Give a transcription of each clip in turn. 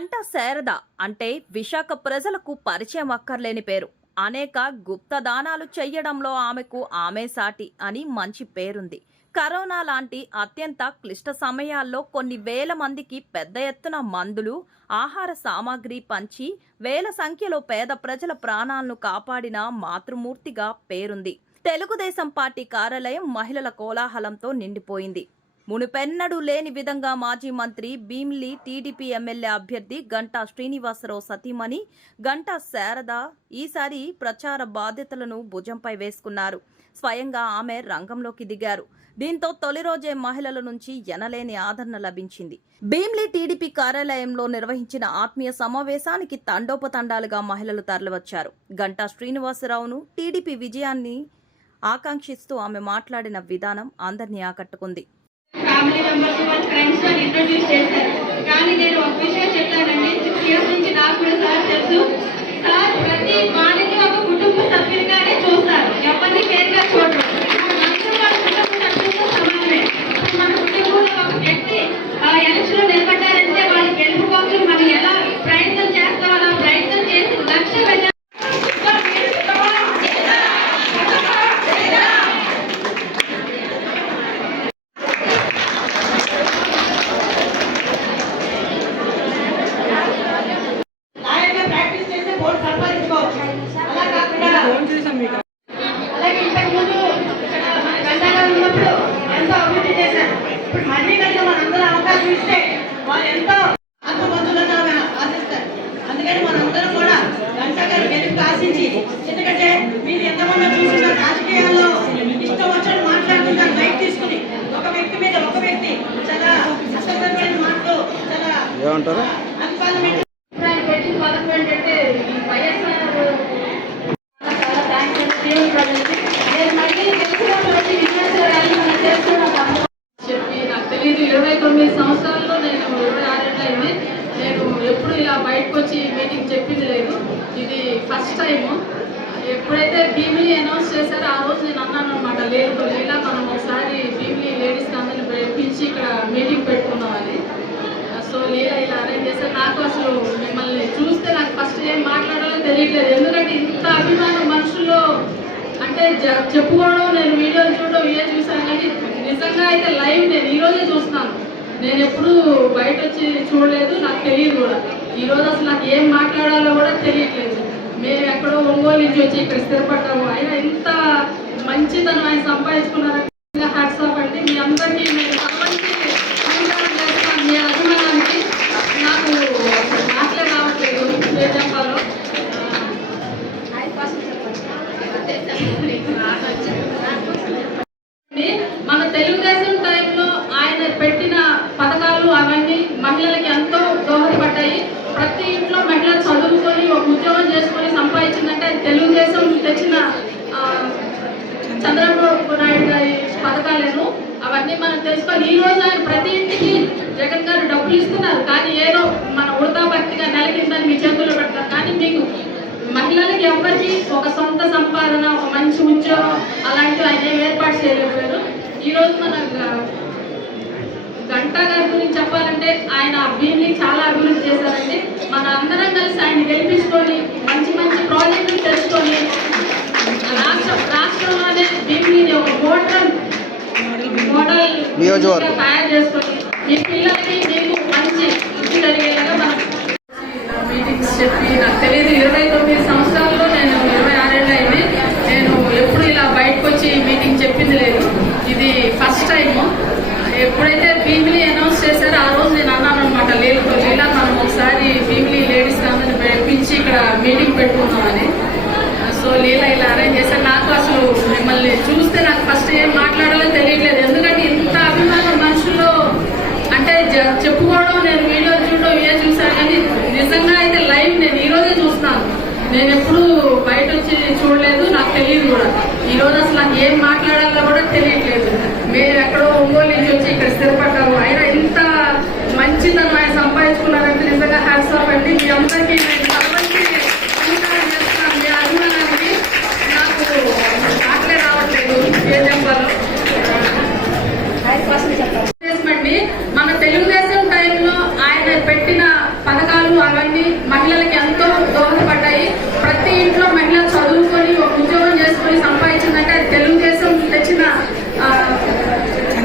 గంట శారద అంటే విశాఖ ప్రజలకు పరిచయం అక్కర్లేని పేరు. అనేక గుప్త దానాలు చెయ్యడంలో ఆమెకు ఆమె సాటి అని మంచి పేరుంది. కరోనా లాంటి అత్యంత క్లిష్ట సమయాల్లో కొన్ని వేల మందికి పెద్ద ఎత్తున మందులు ఆహార సామాగ్రి పంచి వేల సంఖ్యలో పేద ప్రజల ప్రాణాలను కాపాడిన మాతృమూర్తిగా పేరుంది. తెలుగుదేశం పార్టీ కార్యాలయం మహిళల కోలాహలంతో నిండిపోయింది. మునుపెన్నడూ లేని విధంగా మాజీ మంత్రి భీమ్లీ టీడీపీ ఎమ్మెల్యే అభ్యర్థి గంటా శ్రీనివాసరావు సతీమణి గంటా శారద ఈసారి ప్రచార బాధ్యతలను భుజంపై వేసుకున్నారు. స్వయంగా ఆమె రంగంలోకి దిగారు. దీంతో తొలి రోజే మహిళల నుంచి ఎనలేని ఆదరణ లభించింది. భీమ్లీ టీడీపీ కార్యాలయంలో నిర్వహించిన ఆత్మీయ సమావేశానికి తండోపతండాలుగా మహిళలు తరలివచ్చారు. గంటా శ్రీనివాసరావును టీడీపీ విజయాన్ని ఆకాంక్షిస్తూ ఆమె మాట్లాడిన విధానం అందరినీ ఆకట్టుకుంది. ఫ్యామిలీ మెంబర్స్ వాళ్ళ ఫ్రెండ్స్ అని ఇంట్రడ్యూస్ చేశారు. కానీ నేను ఒక విషయం చెప్తానండి సిక్స్ ఇయర్స్ నుంచి నాకు కూడా సార్ తెలుసు సార్ ప్రతి వాడిని ఒక కుటుంబ సభ్యులుగానే చూస్తారు ఎవరిని పేరుగా చూడరు అందరూ వాళ్ళ కుటుంబ సభ్యులతో సమానమే మన కుటుంబంలో ఒక వ్యక్తి ఎలక్షన్లో నిలబడ్డారంటే వాళ్ళ గెలుపు కోసం మనం ఎలా ప్రయత్నం చేస్తాం అలా ప్రయత్నం చేసి లక్ష్యం వెళ్ళాలి లాయర్గా ప్రాక్టీస్ చేస్తే బోర్డు సంపాదించుకోవచ్చు అలా కాకుండా అలాగే ఇంతకు ముందు ఇక్కడ మన గంటగా ఉన్నప్పుడు ఎంతో అభివృద్ధి చేశారు ఇప్పుడు మళ్ళీ కనుక మనందరూ అవకాశం ఇస్తే వాళ్ళు ఎంతో అంత మందులను ఆశిస్తారు అందుకని మనందరం కూడా గంట గారి గెలుపు ఆశించి ఎందుకంటే మీరు ఎంతమంది చూసిన రాజకీయాల్లో ఇష్టం వచ్చినట్టు మాట్లాడుతుంటారు బయట తీసుకుని ఒక వ్యక్తి మీద ఒక వ్యక్తి చాలా అసభ్యమైన మాటలు చాలా ఏమంటారు అన్పార్లమెంట్ అభిప్రాయం పెట్టిన పథకం ఏంటంటే ఈ వైఎస్ఆర్ చాలా థ్యాంక్స్ అండి దేవుని ప్రజలకి నేను మళ్ళీ గెలిచినప్పుడు వచ్చి విజయోత్సవాలు మనం చేస్తున్నాం చెప్పి నాకు తెలియదు ఇరవై తొమ్మిది సంవత్సరాల్లో నేను ఇరవై ఆరేళ్ళు అయింది నేను ఎప్పుడు ఇలా బయటకు వచ్చి మీటింగ్ చెప్పింది లేదు ఇది ఫస్ట్ టైం ఎప్పుడైతే భీమిని అనౌన్స్ చేశారో ఆ రోజు నేను అన్నాను అనమాట లేదు లీలా మనం ఒకసారి భీమిలీ లేడీస్ అందరిని పిలిచి ఇక్కడ మీటింగ్ పెట్టుకున్నామని సో లేదా ఇలా అరేంజ్ చేశారు నాకు అసలు మిమ్మల్ని చూస్తే నాకు ఫస్ట్ ఏం మాట్లాడాలో తెలియట్లేదు ఎందుకంటే ఇంత అభిమానం మనుషుల్లో అంటే జ- చెప్పుకోవడం నేను వీడియోలు చూడడం ఇవే చూసాను కానీ నిజంగా అయితే లైవ్ నేను ఈ రోజే చూస్తున్నాను. నేను ఎప్పుడు బయట వచ్చి చూడలేదు నాకు తెలియదు కూడా. ఈ రోజు అసలు నాకు ఏం మాట్లాడాలో కూడా తెలియట్లేదు. మేము ఎక్కడో ఒంగోలు నుంచి వచ్చి ఇక్కడ స్థిరపడ్డాము. అయినా ఇంత మంచితనం ఆయన సంపాదించుకున్నారంటే హ్యాట్స్ ఆఫ్ అండి మీ అందరికీ నేను తలవంచి నమస్కారం చేస్తున్నాను మీ అభిమానానికి నాకు మాటలే రావట్లేదు ఏం చెప్పాలో మన తెలుగుదేశం టైంలో ఆయన పెట్టిన పథకాలు అవన్నీ మహిళలకి ఎంతో దోహదపడ్డాయి ప్రతి ఇంట్లో మహిళలు చదువుకొని ఒక ఉద్యోగం చేసుకొని సంపాదించిందంటే అది తెలుగుదేశం తెచ్చిన ఆ, చంద్రబాబు నాయుడు గారి పథకాలను అవన్నీ మనం తెలుసుకొని ఈ రోజు ఆయన ప్రతి ఇంటికి జగన్ గారు డబ్బులు ఇస్తున్నారు. కానీ ఏదో మన ఉడతా భక్తిగా నెలకిందని మీ చేతుల్లో పెడతారు. కానీ మీకు మహిళలకి ఎవరికి ఒక సొంత సంపాదన ఒక మంచి ఉద్యోగం అలాంటివి ఆయన ఏం ఏర్పాటు చేయలేకపోయారు ఈరోజు మన గంటా గారి గురించి చెప్పాలంటే ఆయన భీమిని చాలా అభివృద్ధి చేశారండి. మన అందరం కలిసి ఆయన గెలిపించుకొని మంచి మంచి ప్రాజెక్టులు తెచ్చుకొని రాష్ట్ర రాష్ట్రంలోనే భీమిని ఒక మోడల్ మోడల్ నియోజకవర్గం. తయారు చేసుకొని ఈ పిల్లలకి మీకు మంచి ఇది జరిగేలాగా మనం మీటింగ్స్ చెప్పి నాకు తెలియదు ఇరవై తొమ్మిది సంవత్సరాల్లో నేను ఇరవై ఆరేళ్ళు అయింది నేను ఎప్పుడు ఇలా బయటకు వచ్చి మీటింగ్ చెప్పింది లేదు ఇది ఫస్ట్ టైం ఎప్పుడైతే భీమిలీ అనౌన్స్ చేశారో ఆ రోజు నేను అన్నాను అనమాట లేదు లీలా మనం ఒకసారి భీమిలీ లేడీస్ అందరిని పిలిచి ఇక్కడ మీటింగ్ పెట్టుకున్నామని సో లీలా ఇలా అరేంజ్ చేశారు నాకు అసలు మిమ్మల్ని చూస్తే నాకు ఫస్ట్ ఏం మాట్లాడాలో తెలియట్లేదు ఎందుకంటే ఇంత అభిమానం మనుషుల్లో అంటే జ- చెప్పుకోవడం నేను వీడియో చూడడం ఇవే చూసాను కానీ నిజంగా అయితే లైవ్ నేను ఈ రోజే చూస్తున్నాను. నేను ఎప్పుడు బయట వచ్చి చూడలేదు నాకు తెలియదు కూడా. ఈ రోజు అసలు నాకు ఏం మాట్లాడాలో కూడా తెలియట్లేదు. మేము ఎక్కడో ఒంగోలు నుంచి వచ్చి ఇక్కడ స్థిరపడ్డాము అయినా ఇంత మంచితనం ఆయన సంపాదించుకున్నారంటే నిజంగా హ్యాట్స్ ఆఫ్ అండి. మీ అందరికీ నేను నమస్కారం చేస్తున్నాను మీ అభిమానానికి నాకు మాటలే రావట్లేదు. ఏం చెప్పాలో? మన తెలుగుదేశం మహిళలకు ఎంతో దోహదపడ్డాయి. ప్రతి ఇంట్లో మహిళ చదువుకొని ఒక ఉద్యోగం చేసుకొని సంపాదించిందంటే అది తెలుగుదేశం తెచ్చిన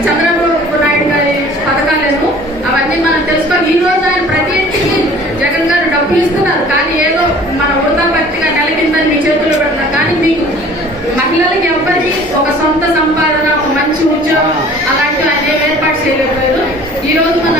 చంద్రబాబు నాయుడు గారి పథకాలేను అవన్నీ మనం తెలుసుకొని ఈ రోజు ఆయన ప్రతి ఇంటికి జగన్ గారు డబ్బులు ఇస్తున్నారు. కానీ ఏదో మన వృధా భక్తిగా నెలకిందని మీ చేతుల్లో పెడుతున్నారు. కానీ మీకు మహిళలకి ఎవరికి ఒక సొంత సంపాదన ఒక మంచి ఉద్యోగం అలాంటివి ఆయన ఏం ఏర్పాటు చేయలేదు. ఈ రోజు మన